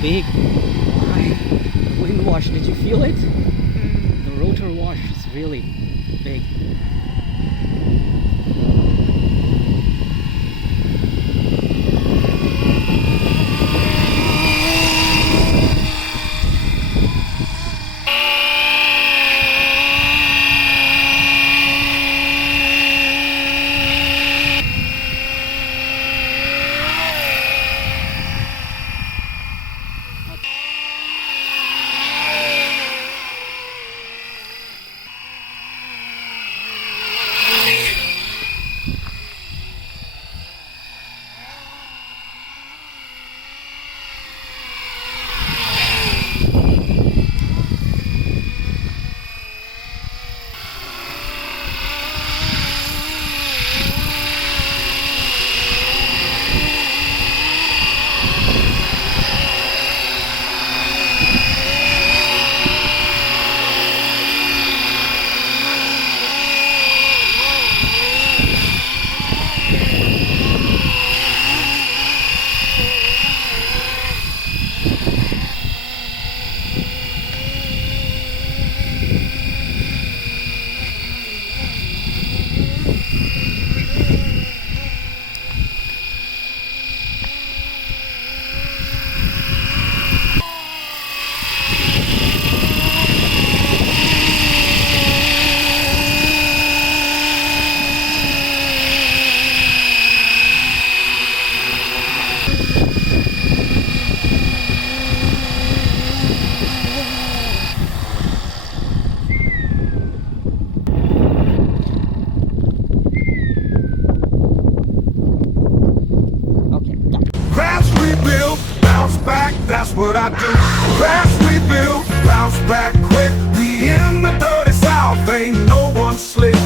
Big. Why? The wind wash, did you feel it? The rotor wash is really big. That's what I do. Crash, rebuild, bounce back quick. We in the dirty South, ain't no one slick.